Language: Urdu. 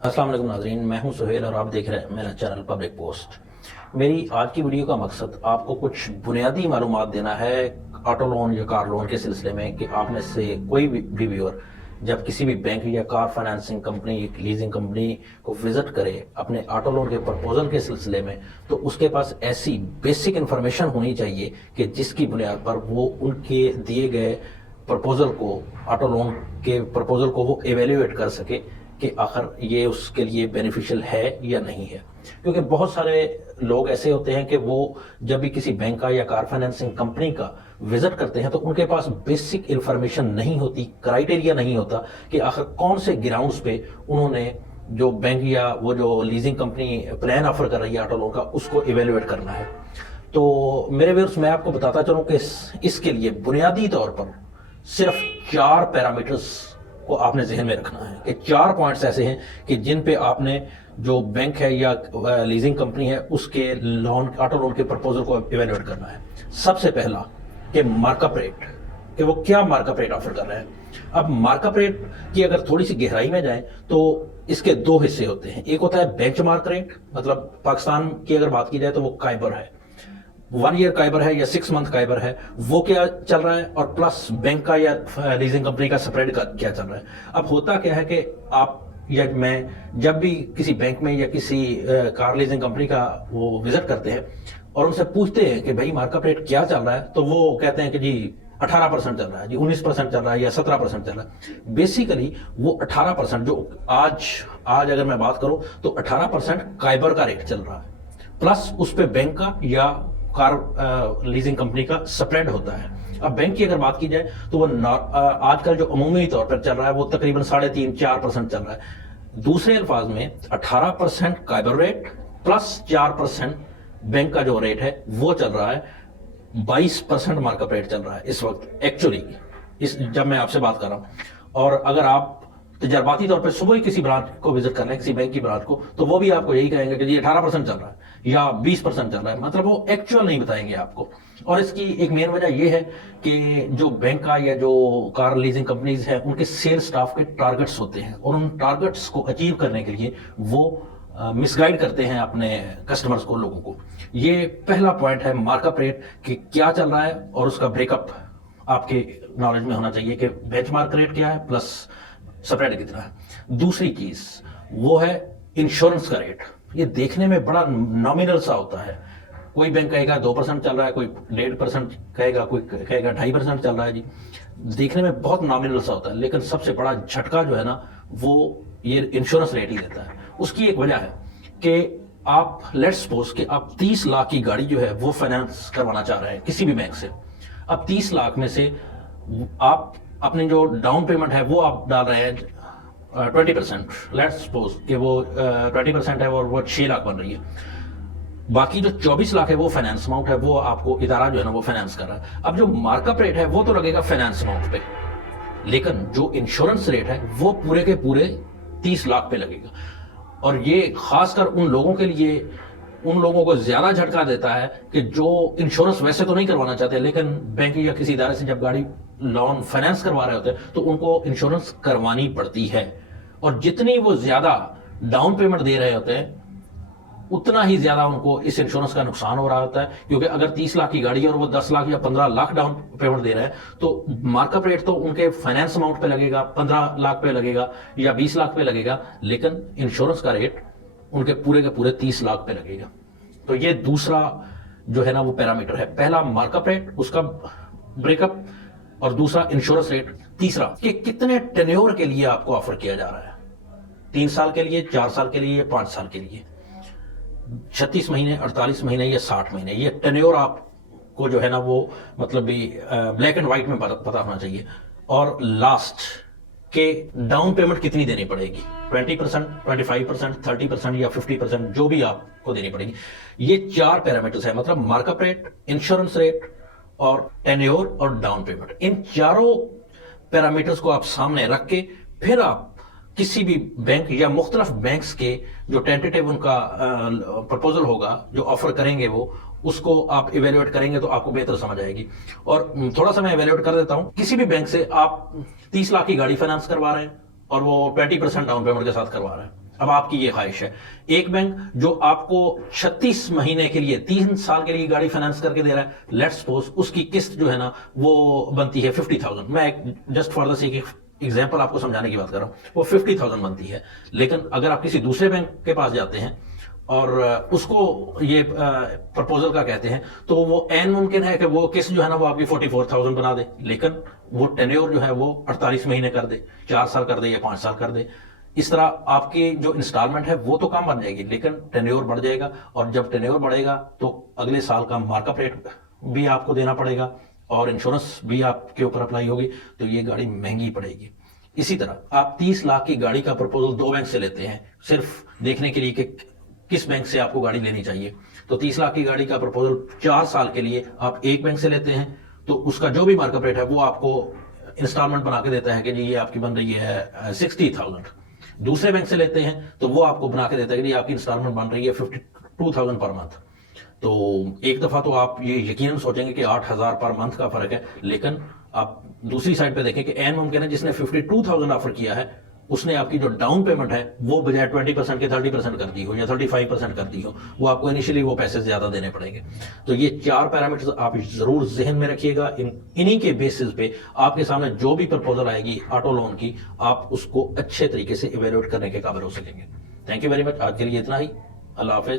السلام علیکم ناظرین، میں ہوں سہیل اور آپ دیکھ رہے ہیں میرا چینل پبلک پوسٹ۔ میری آج کی ویڈیو کا مقصد آپ کو کچھ بنیادی معلومات دینا ہے آٹو لون یا کار لون کے سلسلے میں، کہ آپ میں سے کوئی بھی ویور جب کسی بھی بینک یا کار فائنانسنگ کمپنی لیزنگ کمپنی کو وزٹ کرے اپنے آٹو لون کے پرپوزل کے سلسلے میں، تو اس کے پاس ایسی بیسک انفارمیشن ہونی چاہیے کہ جس کی بنیاد پر وہ ان کے دیے گئے پرپوزل کو، آٹو لون کے پرپوزل کو وہ ایویلیویٹ کر سکے کہ آخر یہ اس کے لیے بینیفیشل ہے یا نہیں ہے۔ کیونکہ بہت سارے لوگ ایسے ہوتے ہیں کہ وہ جب بھی کسی بینک کا یا کار فائنانسنگ کمپنی کا وزٹ کرتے ہیں تو ان کے پاس بیسک انفارمیشن نہیں ہوتی، کرائیٹیریا نہیں ہوتا کہ آخر کون سے گراؤنڈز پہ انہوں نے جو بینک یا وہ جو لیزنگ کمپنی پلان آفر کر رہی ہے آٹو لون کا، اس کو ایویلویٹ کرنا ہے۔ تو میرے ویورز، میں آپ کو بتاتا چلوں کہ اس کے لیے بنیادی طور پر صرف 4 پیرامیٹرز کو آپ نے ذہن میں رکھنا ہے، کہ 4 پوائنٹس ایسے ہیں کہ جن پہ آپ نے جو بینک ہے یا لیزنگ کمپنی ہے اس کے آٹو لون کے پرپوزل کو ایویلویٹ کرنا ہے۔ سب سے پہلا کہ مارک اپ ریٹ، کہ وہ کیا مارک اپ ریٹ آفر کر رہے ہیں۔ اب مارک اپ ریٹ کی اگر تھوڑی سی گہرائی میں جائیں تو اس کے 2 حصے ہوتے ہیں۔ ایک ہوتا ہے بینچ مارک ریٹ، مطلب پاکستان کی اگر بات کی جائے تو وہ کائبر ہے، 1 ایئر کائبر ہے یا 6 منتھ کائبر ہے، وہ کیا چل رہا ہے، اور پلس بینک کا یا لیزنگ کمپنی کا سپریڈ کا کیا چل رہا ہے۔ اب ہوتا کیا ہے کہ آپ یا میں جب بھی کسی بینک میں یا کسی کار لیزنگ کمپنی کا وہ وزٹ کرتے ہیں اور ان سے پوچھتے ہیں کہ بھائی مارک اپ ریٹ کیا چل رہا ہے، تو وہ کہتے ہیں کہ جی 18% چل رہا ہے، جی 19% چل رہا ہے یا 17% چل رہا ہے۔ بیسیکلی وہ 18% جو آج اگر میں بات کروں تو 18% کائبر کا ریٹ چل رہا ہے، پلس اس پہ بینک کا یا کار لیزنگ کمپنی کا سپریڈ ہوتا ہے۔ اب بینک کی اگر بات کی جائے تو وہ آج کل جو عمومی طور پر چل رہا ہے وہ تقریباً 3.5-4% چل رہا ہے۔ دوسرے الفاظ میں 18% کائبر ریٹ پلس 4% بینک کا جو ریٹ ہے وہ چل رہا ہے، 22% مارک اپ ریٹ چل رہا ہے اس وقت ایکچولی، جب میں آپ سے بات کر رہا ہوں۔ اور اگر آپ تجرباتی طور پہ صبح ہی کسی برانچ کو وزٹ کرنا ہے، کسی بینک کی برانچ کو، تو وہ بھی آپ کو یہی کہیں گے کہ جی 18% چل رہا ہے یا 20% چل رہا ہے، مطلب وہ ایکچوئل نہیں بتائیں گے آپ کو۔ اور اس کی ایک مین وجہ یہ ہے کہ جو بینک کا یا جو کار لیزنگ کمپنیز ہیں ان کے سیل سٹاف کے ٹارگٹس ہوتے ہیں، اور ان ٹارگٹس کو اچیو کرنے کے لیے وہ مس گائیڈ کرتے ہیں اپنے کسٹمرز کو، لوگوں کو۔ یہ پہلا پوائنٹ ہے مارک اپ ریٹ، کہ کیا چل رہا ہے اور اس کا بریک اپ آپ کے نالج میں ہونا چاہیے کہ بینچ مارک ریٹ کیا ہے پلس سپریڈ کتنا ہے۔ دوسری چیز وہ ہے انشورنس کا ریٹ۔ یہ دیکھنے میں بڑا نامینل سا ہوتا ہے، کوئی بینک کہے گا 2% چل رہا ہے، کوئی 1.5% کہے گا، کوئی کہے گا 2.5% چل رہا ہے۔ جی دیکھنے میں بہت نامینل سا ہوتا ہے، لیکن سب سے بڑا جھٹکا جو ہے نا وہ یہ انشورنس ریٹ ہی دیتا ہے۔ اس کی ایک وجہ ہے کہ آپ لیٹ سپوز کہ آپ 30 لاکھ کی گاڑی جو ہے وہ فائنانس کروانا چاہ رہے ہیں کسی بھی بینک سے۔ اب 30 لاکھ میں سے آپ اپنے جو ڈاؤن پیمنٹ ہے وہ آپ ڈال رہے ہیں 20%، لیٹ سپوز کہ وہ 20% ہے اور وہ 6 لاکھ بن رہی ہے۔ باقی جو 24 لاکھ ہے وہ فائنانس اماؤنٹ ہے، وہ آپ کو ادارہ جو ہے نا وہ فائنانس کر رہا ہے۔ اب جو مارک اپ ریٹ ہے وہ تو لگے گا فائنانس اماؤنٹ پہ، لیکن جو انشورنس ریٹ ہے وہ پورے کے پورے 30 لاکھ پہ لگے گا۔ اور یہ خاص کر ان لوگوں کے لیے، ان لوگوں کو زیادہ جھٹکا دیتا ہے کہ جو انشورنس ویسے تو نہیں کروانا چاہتے، لیکن بینک یا کسی ادارے سے جب گاڑی لون فائنانس کروا رہے ہوتے ہیں تو ان کو انشورنس کروانی پڑتی ہے، اور جتنی وہ زیادہ ڈاؤن پیمنٹ دے رہے ہوتے ہیں اتنا ہی زیادہ ان کو اس انشورنس کا نقصان ہو رہا ہوتا ہے۔ کیونکہ اگر 30 لاکھ کی گاڑی ہے اور وہ 10 لاکھ یا 15 لاکھ ڈاؤن پیمنٹ دے رہے ہیں تو مارک اپ ریٹ تو ان کے فائنانس اماؤنٹ پہ لگے گا، 15 لاکھ پہ لگے گا یا 20 لاکھ پہ لگے گا، لیکن انشورنس کا ریٹ ان کے پورے 30 لاکھ پہ لگے گا۔ تو یہ دوسرا جو ہے نا وہ پیرامیٹر ہے، پہلا مارک اپ ریٹ، اس کا بریک اپ، اور دوسرا انشورنس ریٹ۔ تیسرا کہ کتنے ٹینیور کے لیے آپ کو آفر کیا جا رہا ہے، 3 سال کے لیے، 4 سال کے لیے یا 5 سال کے لیے، 36 مہینے، 48 مہینے یا 60 مہینے۔ یہ ٹینیور آپ کو جو ہے نا وہ مطلب بھی بلیک اینڈ وائٹ میں پتا ہونا چاہیے۔ اور لاسٹ کہ ڈاؤن پیمنٹ کتنی دینی پڑے گی، 20%، 25%، 30% یا 50%، جو بھی آپ کو دینی پڑے گی۔ یہ 4 پیرامیٹرز ہیں، مطلب mark up rate, insurance rate اور ٹینیور اور ڈاؤن پیمنٹ۔ ان چاروں پیرامیٹرز کو آپ سامنے رکھ کے پھر آپ کسی بھی بینک یا مختلف بینکس کے جو ٹینٹیٹیو ان کا پرپوزل ہوگا، جو آفر کریں گے وہ، اس کو آپ ایویلویٹ کریں گے تو آپ کو بہتر سمجھ آئے گی۔ اور تھوڑا سا میں ایویلویٹ کر دیتا ہوں۔ کسی بھی بینک سے آپ 30 لاکھ کی گاڑی فائنانس کروا رہے ہیں اور وہ 20% ڈاؤن پیمنٹ کے ساتھ کروا رہے ہیں، اب آپ کی یہ خواہش ہے، ایک بینک جو آپ کو 36 مہینے کے لیے 3 سال کے لیے گاڑی فائنانس کر کے دے رہا ہے، لیٹ سپوز اس کی قسط جو ہے نا وہ بنتی ہے 50,000، میں just for the sake example آپ کو سمجھانے کی بات کر رہا ہوں، وہ 50,000 بنتی ہے. لیکن اگر آپ کسی دوسرے بینک کے پاس جاتے ہیں اور اس کو یہ پرپوزل کا کہتے ہیں، تو وہ عین ممکن ہے کہ وہ قسط جو ہے نا وہ آپ کی 44,000 بنا دے، لیکن وہ ٹینیور جو ہے وہ 48 مہینے کر دے، 4 سال کر دے یا 5 سال کر دے. اس طرح آپ کی جو انسٹالمنٹ ہے وہ تو کم بن جائے گی، لیکن ٹینیور بڑھ جائے گا، اور جب ٹینیور بڑھے گا تو اگلے سال کا مارک اپ ریٹ بھی آپ کو دینا پڑے گا اور انشورنس بھی آپ کے اوپر اپلائی ہوگی، تو یہ گاڑی مہنگی پڑے گی. اسی طرح آپ 30 لاکھ کی گاڑی کا پرپوزل 2 بینک سے لیتے ہیں صرف دیکھنے کے لیے کہ کس بینک سے آپ کو گاڑی لینی چاہیے، تو 30 لاکھ کی گاڑی کا پرپوزل 4 سال کے لیے آپ ایک بینک سے لیتے ہیں، تو اس کا جو بھی مارک اپ ریٹ ہے وہ آپ کو انسٹالمنٹ بنا کے دیتا ہے کہ جی یہ آپ کی بن رہی ہے 60,000. دوسرے بینک سے لیتے ہیں تو وہ آپ کو بنا کے دیتا ہے کہ جی آپ کی انسٹالمنٹ بن رہی ہے 52,000 پر منتھ. تو ایک دفعہ تو آپ یہ یقیناً سوچیں گے کہ 8,000 پر منتھ کا فرق ہے، لیکن آپ دوسری سائڈ پہ دیکھیں کہ عین ممکن ہے جس نے 52,000 آفر کیا ہے اس نے آپ کی جو ڈاؤن پیمنٹ ہے وہ بجائے 20% کے 30% کر دی ہو یا 35% کر دی ہو، وہ آپ کو انیشلی وہ پیسے زیادہ دینے پڑیں گے. تو یہ 4 پیرامیٹرز آپ ضرور ذہن میں رکھیے گا، انہی کے بیسس پہ آپ کے سامنے جو بھی پرپوزل آئے گی آٹو لون کی، آپ اس کو اچھے طریقے سے ایویلویٹ کرنے کے قابل ہو سکیں گے. تھینک یو ویری مچ، آج کے لیے اتنا ہی. اللہ حافظ.